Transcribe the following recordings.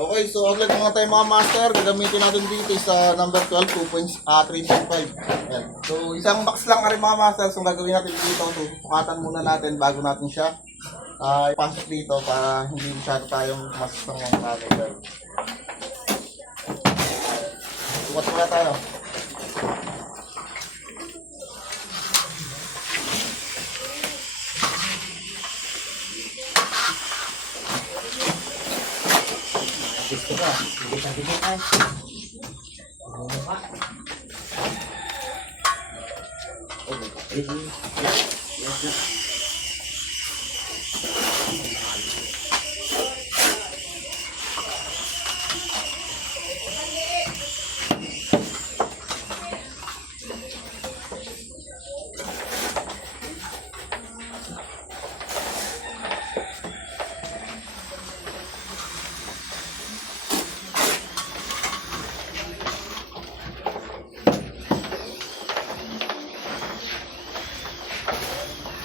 Okay, so outlet mga tayo mga master, gagamitin natin dito sa number 12, 3.5. Ayan. So isang box lang rin mga master, so gagawin natin dito, so sukatan muna natin bago natin siya ipasok dito para hindi masyado tayong masasang ng camera. Sukat muna tayo. Gusto ko, hindi sabihin ay. Ano pa?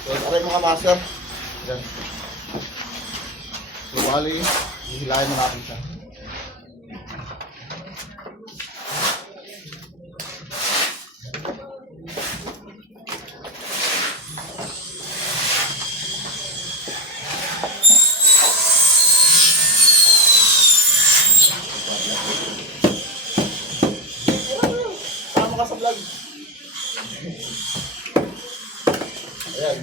So try mga master. Yan. So bali, hihilahin na natin siya. Tama ka sa vlog. Ayan.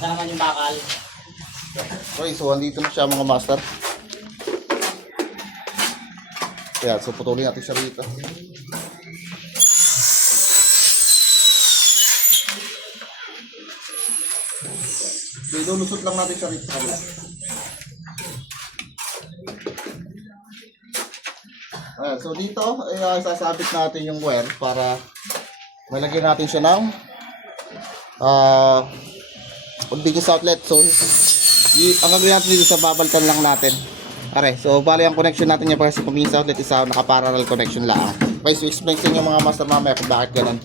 Ada naman yung bakal. Okay, so andito na siya mga master. Kaya, so putulin natin siya rito. Dito, lusot lang natin siya rito sa kabila. Ayan, so dito, sasabit natin yung wire para malagyan natin siya ng biggest outlet. So ang gagawin natin dito sa babaltan lang natin. Are, so bali ang connection natin niya kasi pag outlet isa naka-parallel connection lang. Okay, so explain sa inyo mga master mamaya kung bakit ganun.